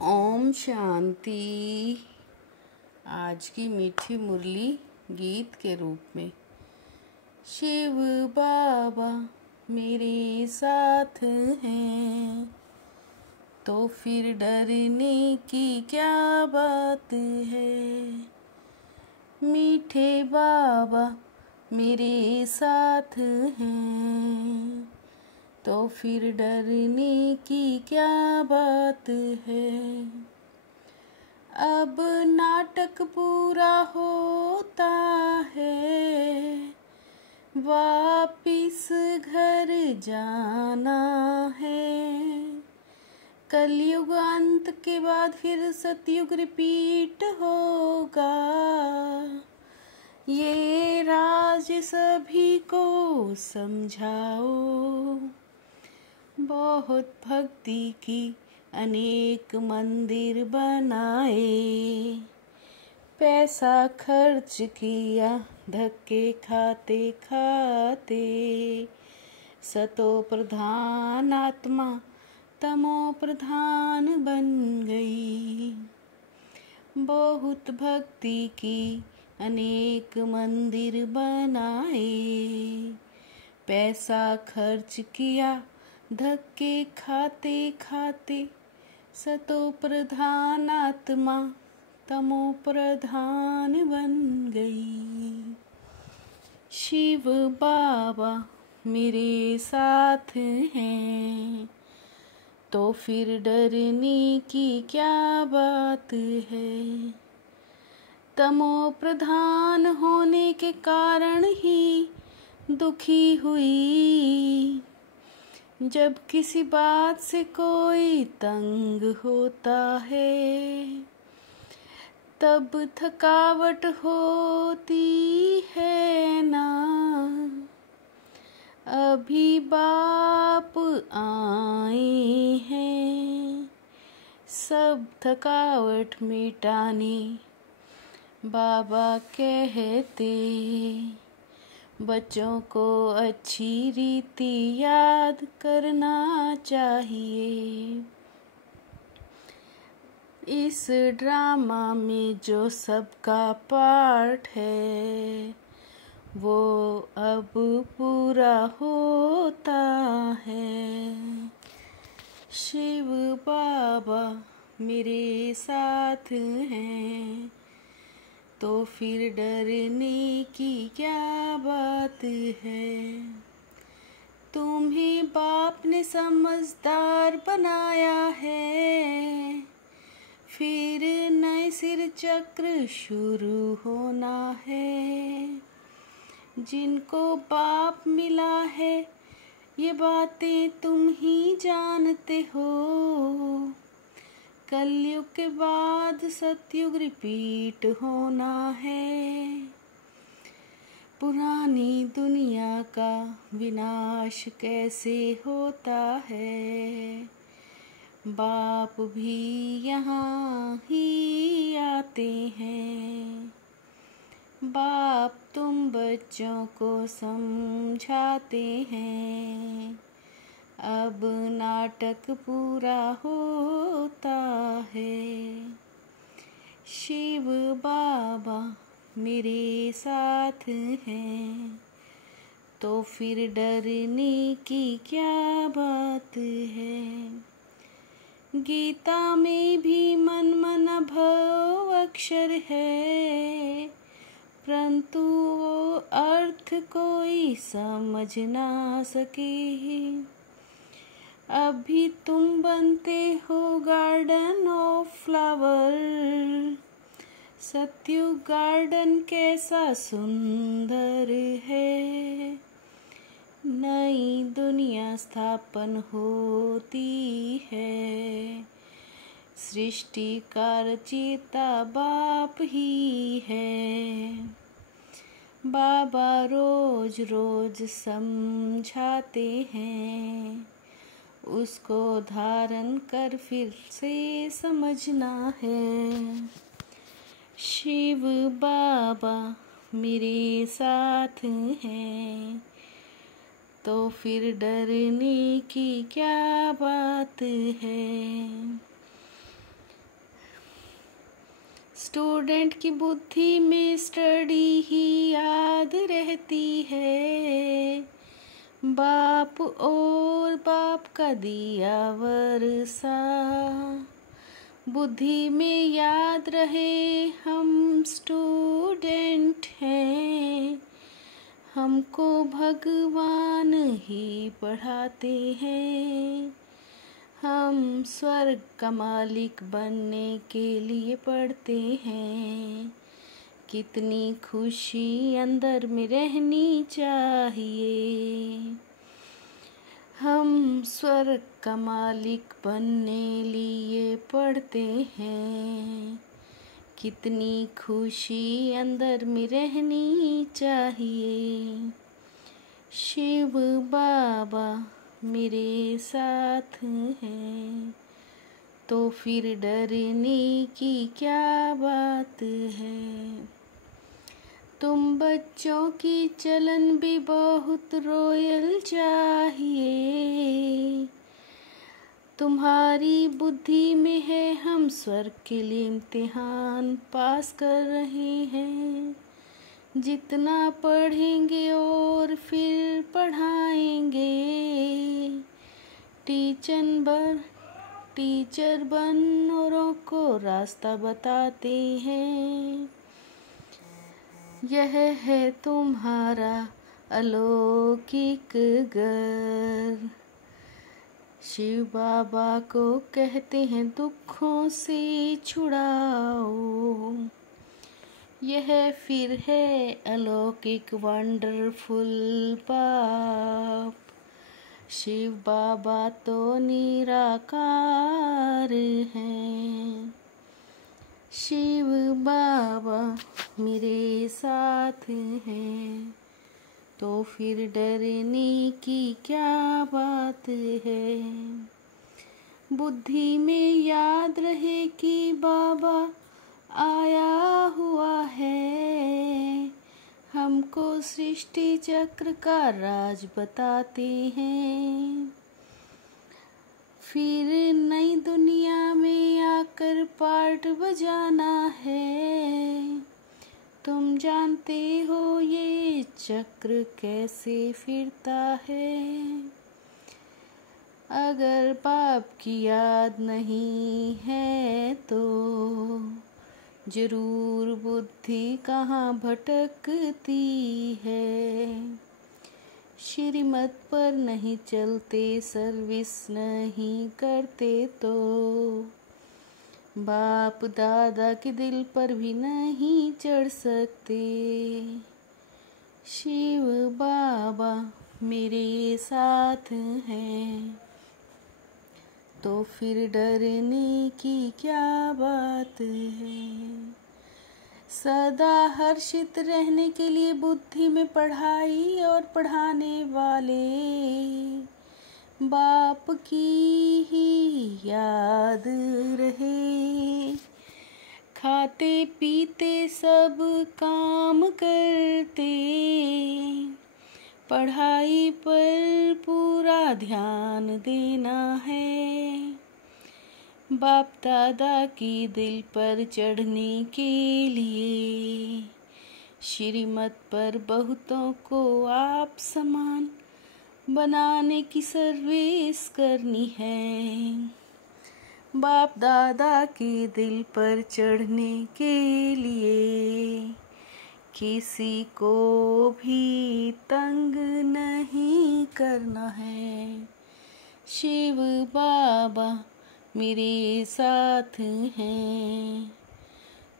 ओम शांति। आज की मीठी मुरली गीत के रूप में। शिव बाबा मेरे साथ हैं तो फिर डरने की क्या बात है। मीठे बाबा मेरे साथ हैं तो फिर डरने की क्या बात है। अब नाटक पूरा होता है, वापिस घर जाना है। कलयुग अंत के बाद फिर सतयुग रिपीट होगा। ये राज सभी को समझाओ। बहुत भक्ति की, अनेक मंदिर बनाए, पैसा खर्च किया धक्के खाते खाते। सतो प्रधान आत्मा तमो प्रधान बन गई। बहुत भक्ति की, अनेक मंदिर बनाए, पैसा खर्च किया धक्के खाते खाते। सतो प्रधान आत्मा तमो प्रधान बन गई। शिव बाबा मेरे साथ हैं तो फिर डरने की क्या बात है। तमो प्रधान होने के कारण ही दुखी हुई। जब किसी बात से कोई तंग होता है, तब थकावट होती है ना। अभी बाप आए हैं सब थकावट मिटाने। बाबा कहते बच्चों को अच्छी रीति याद करना चाहिए। इस ड्रामा में जो सबका पार्ट है, वो अब पूरा होता है। शिव बाबा मेरे साथ हैं तो फिर डरने की क्या बात है। तुम्हें बाप ने समझदार बनाया है, फिर नए सिर चक्र शुरू होना है। जिनको बाप मिला है ये बातें तुम ही जानते हो। कलयुग के बाद सतयुग रिपीट होना है। पुरानी दुनिया का विनाश कैसे होता है। बाप भी यहाँ ही आते हैं। बाप तुम बच्चों को समझाते हैं। अब नाटक पूरा होता है। शिव बाबा मेरे साथ हैं तो फिर डरने की क्या बात है। गीता में भी मन मन भव अक्षर है, परंतु वो अर्थ कोई समझ ना सके। अभी तुम बनते हो गार्डन ऑफ फ्लावर। सतयुग गार्डन कैसा सुंदर है। नई दुनिया स्थापन होती है। सृष्टि का रचयिता बाप ही है। बाबा रोज रोज समझाते हैं, उसको धारण कर फिर से समझना है। शिव बाबा मेरे साथ हैं तो फिर डरने की क्या बात है। स्टूडेंट की बुद्धि में स्टडी ही याद रहती है। बाप और बाप का दिया वर्षा, बुद्धि में याद रहे हम स्टूडेंट हैं। हमको भगवान ही पढ़ाते हैं। हम स्वर्ग का मालिक बनने के लिए पढ़ते हैं। कितनी खुशी अंदर में रहनी चाहिए। हम स्वर्ग का मालिक बनने लिए पढ़ते हैं। कितनी खुशी अंदर में रहनी चाहिए। शिव बाबा मेरे साथ हैं, तो फिर डरने की क्या बात है। तुम बच्चों की चलन भी बहुत रॉयल चाहिए। तुम्हारी बुद्धि में है हम स्वर्ग के लिए इम्तिहान पास कर रहे हैं। जितना पढ़ेंगे और फिर पढ़ाएंगे, टीचर बन औरों को रास्ता बताते हैं। यह है तुम्हारा अलौकिक घर। शिव बाबा को कहते हैं दुखों से छुड़ाओ। यह फिर है अलौकिक वंडरफुल बाप। शिव बाबा तो निराकार हैं। शिव बाबा मेरे साथ हैं, तो फिर डरने की क्या बात है। बुद्धि में याद रहे कि बाबा आया हुआ है। हमको सृष्टि चक्र का राज बताते हैं। फिर नई दुनिया में आकर पार्ट बजाना है। तुम जानते हो ये चक्र कैसे फिरता है। अगर बाप की याद नहीं है तो जरूर बुद्धि कहाँ भटकती है। श्रीमत पर नहीं चलते, सर्विस नहीं करते तो बाप दादा के दिल पर भी नहीं चढ़ सकते। शिव बाबा मेरे साथ हैं, तो फिर डरने की क्या बात है। सदा हर्षित रहने के लिए बुद्धि में पढ़ाई और पढ़ाने वाले बाप की ही याद रहे। खाते पीते सब काम करते, पढ़ाई पर पूरा ध्यान देना है। बाप दादा की दिल पर चढ़ने के लिए श्रीमत पर बहुतों को आप समान बनाने की सर्विस करनी है। बाप दादा की दिल पर चढ़ने के लिए किसी को भी तंग नहीं करना है। शिव बाबा मेरे साथ हैं,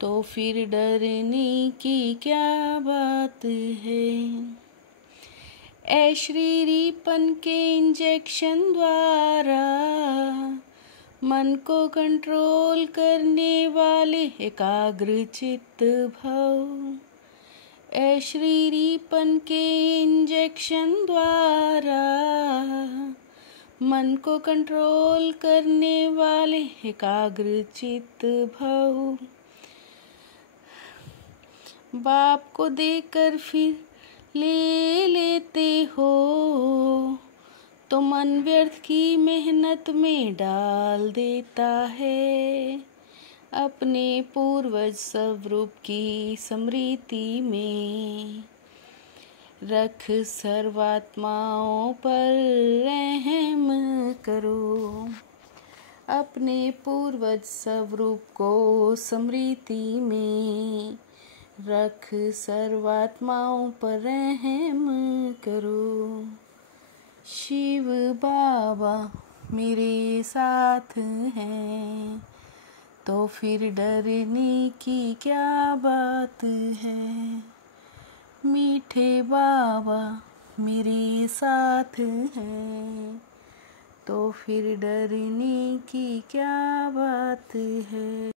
तो फिर डरने की क्या बात है। ऐश्वर्यपन के इंजेक्शन द्वारा मन को कंट्रोल करने वाले एकाग्र चित्त भव। ऐश्वर्यपन के इंजेक्शन द्वारा मन को कंट्रोल करने वाले एकाग्र चित्त भव। बाप को देकर फिर ले लेते हो, तो मन व्यर्थ की मेहनत में डाल देता है। अपने पूर्वज स्वरूप की स्मृति में रख सर्वात्माओं पर रहम करो। अपने पूर्वज स्वरूप को स्मृति में रख सर्वात्माओं पर रहम करो। शिव बाबा मेरे साथ हैं तो फिर डरने की क्या बात है। मीठे बाबा मेरे साथ हैं तो फिर डरने की क्या बात है।